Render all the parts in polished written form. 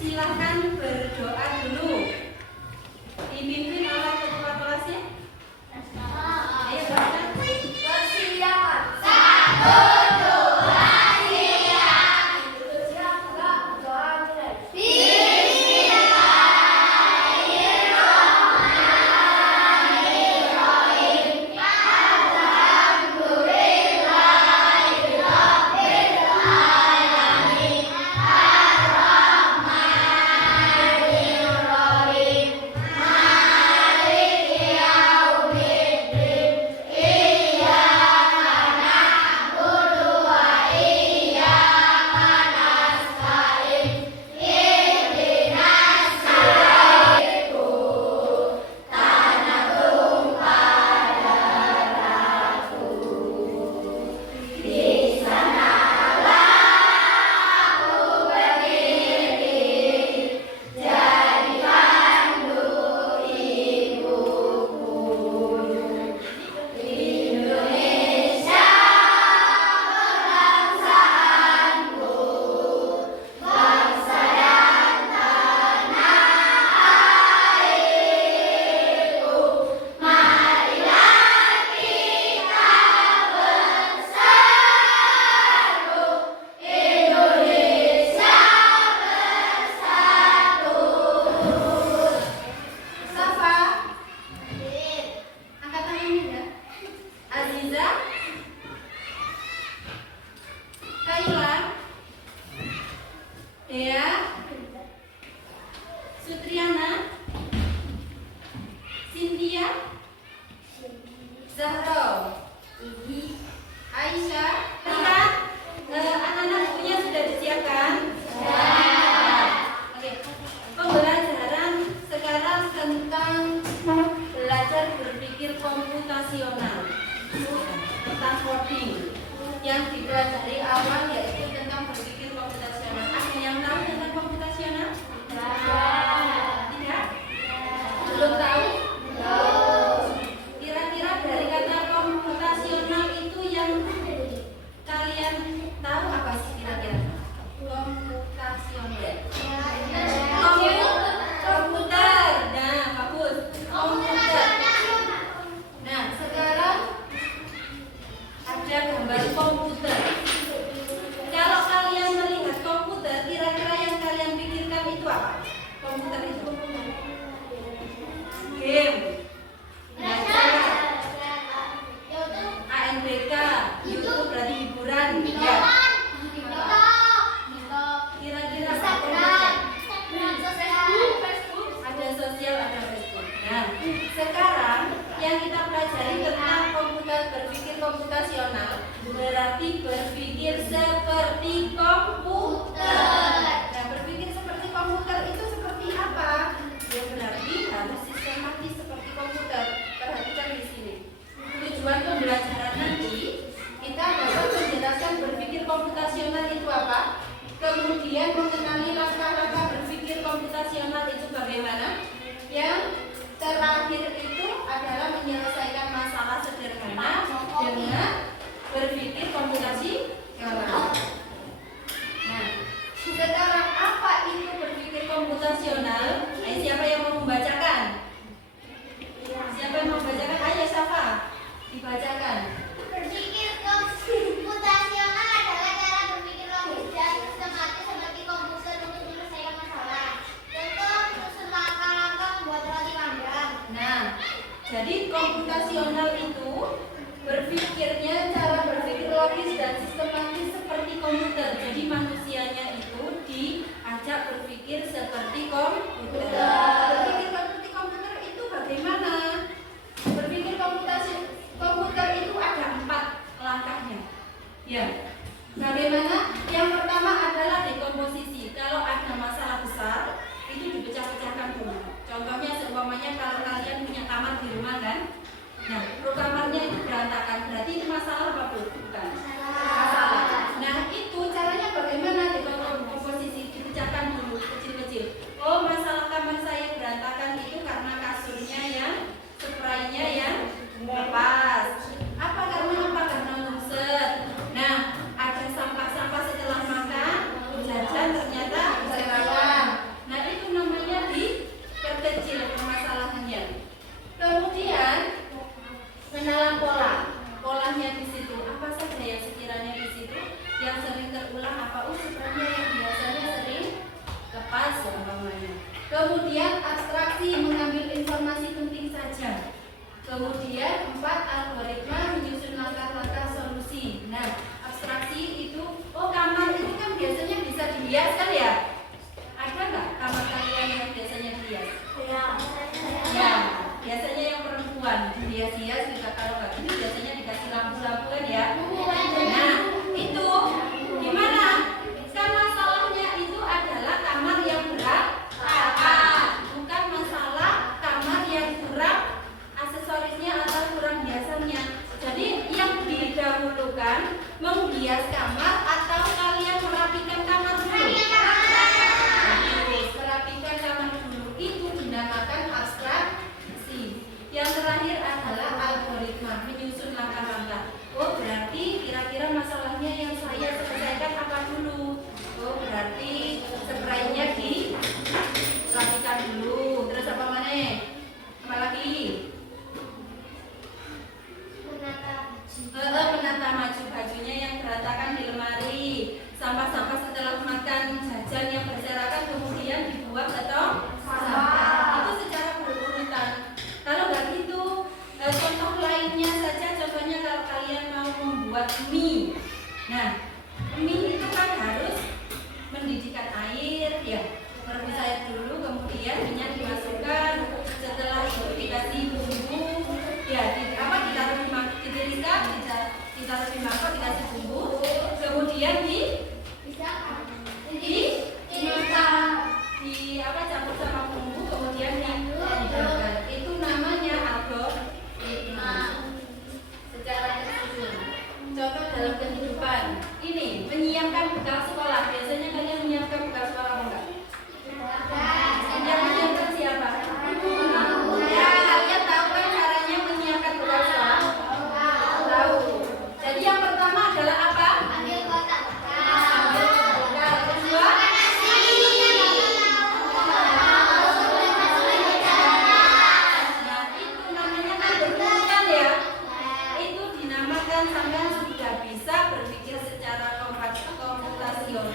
Silahkan berdoa dulu. Dipimpin oleh ketua kelasnya. Ayo berdoa. Persiapan. 1, 2, 3. Siap, enggak? Doa mulai. Berarti berpikir seperti komputer. Nah, berpikir seperti komputer itu seperti apa? Ya berarti harus sistematis seperti komputer. Perhatikan di sini. Tujuan pembelajaran nanti kita dapat menjelaskan berpikir komputasional itu apa. Kemudian mengenali langkah-langkah berpikir komputasional itu bagaimana. Yang terakhir itu adalah menyelesaikan masalah sederhana dengan berpikir komputasional. Nah, sekarang apa itu berpikir komputasional? Siapa yang mau membacakan? Siapa yang mau membacakan? Ayo Safa, dibacakan. Berpikir komputasional adalah cara berpikir logis dan sistematis seperti komputer untuk menyelesaikan masalah. Contoh, susun langkah-langkah membuat roti panggang. Nah, jadi komputasional itu berpikirnya cara berpikir logis dan sistematis seperti komputer. Jadi manusianya itu diajak berpikir seperti komputer. Berpikir seperti komputer itu bagaimana? Berpikir komputer itu ada 4 langkahnya. Ya. Bagaimana? Yang pertama adalah dekomposisi. Kalau ada masalah besar, itu dipecah-pecahkan dulu. Contohnya seumpamanya kalau kalian punya kamar di rumah kan? Nah, kamarnya itu berantakan, berarti itu masalah apa bukan? Masalah. Nah, itu caranya bagaimana? Dekomposisi dipecahkan dulu kecil-kecil. Oh, masalah kamar saya berantakan itu karena kasurnya yang spraynya yang lepas. Apa karena apa? Karena luset. Nah, ada sampah-sampah setelah makan, Kemudian abstraksi, mengambil informasi penting saja. Kemudian 4, algoritma, menyusun langkah-langkah solusi. Nah, abstraksi itu, oh kamar itu kan biasanya bisa dihias kan ya? Ada nggak kamar kalian yang biasanya dihias? Ya, biasanya yang perempuan dihias-hias juga, kalau nggak ini biasanya dikasih lampu-lampu kan ya. Nah, itu gimana? Kan masalahnya itu adalah kamar yang berantakan, bukan masalah kamar yang kurang aksesorisnya atau kurang hiasannya. Jadi yang didahulukan menghias kamar atau kalian merapikan kamar dulu? Merapikan kamar dulu, itu dinamakan abstraksi. Yang terakhir adalah algoritma, menyusun langkah-langkah. Oh berarti kira-kira masalahnya yang saya selesaikan apa dulu? Oh berarti spraynya dirapikan dulu. Terus apa mana? Apa lagi? Menata maju bajunya yang berantakan di lemari. Sampah-sampah setelah makan jajan yang berserakan kemudian dibuang ke tong sampah. Itu secara berurutan. Kalau nggak gitu, contoh lainnya saja. Contohnya kalau kalian mau membuat mie. Nah, mie itu kan harus mendidihkan air, ya. Merebus air dulu, kemudian minyak dimasukkan. Setelah itu dikasih bumbu, ya. Ditaruh di mangkok, ditiriskan, ditaruh di mangkok, dikasih bumbu, kemudian campur sama bumbu, kemudian diendapkan. Itu namanya algoritma. Secara tersusun. Contoh dalam kehidupan, ini menyiapkan bekal sekolah. Biasanya kalian menyiapkan bekal sekolah enggak? Yang menyiapkan siapa? Ya, kalian tahu kan caranya menyiapkan bekal sekolah? Tahu. Jadi yang pertama adalah apa? Ambil bekal. Kedua, nah itu namanya kan berurutan ya. Itu dinamakan sampai sudah bisa berpikir secara komputasional.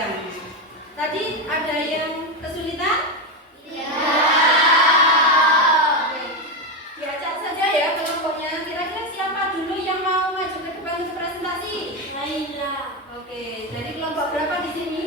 panjang. Tadi ada yang kesulitan? Oke. Diacak saja ya kelompoknya. Kira-kira siapa dulu yang mau maju ke depan untuk presentasi? Oke, jadi kelompok berapa di sini?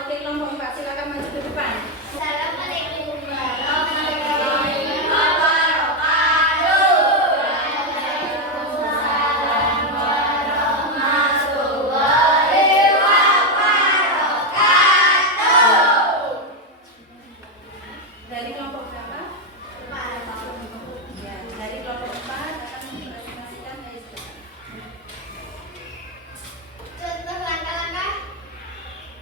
Oke, kelompok 4 silakan maju ke depan. Assalamualaikum warahmatullahi Dari kelompok berapa? Ya, dari kelompok 4 akan mempresentasikan dari silakan. Contoh langkah-langkah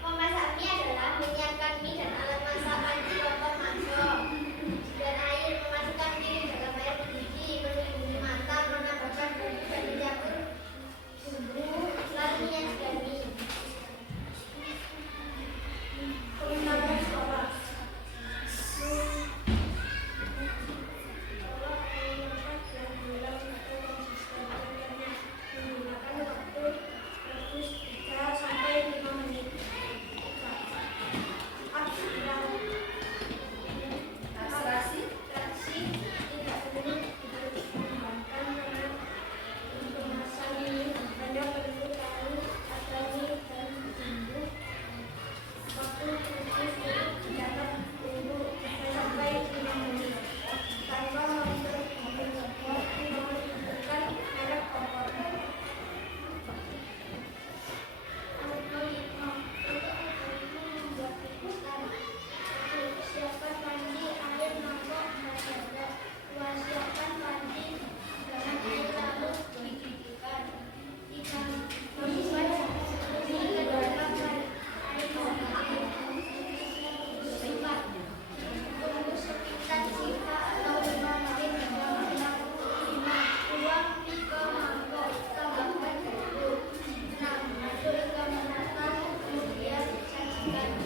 memasak mie adalah menyiapkan mie dan alat masak panci, kompor, mangkok dan air, memasukkan mie dalam air mendidih, menunggu mie matang, menambahkan bumbu dan mencampur bumbu, lalu menyajikan mie. Pengembangan sekolah. Abstraksi. Siapkan panci, air, mangkok, dan sendok. Siapkan panci dengan air lalu dididihkan. Masukkan mie ke dalam air mendidih. Tunggu sekitar 5 atau 5 menit hingga matang. 5. Tuang mie ke mangkok, tambahkan bumbu. 6. Aduk hingga merata, kemudian sajikan.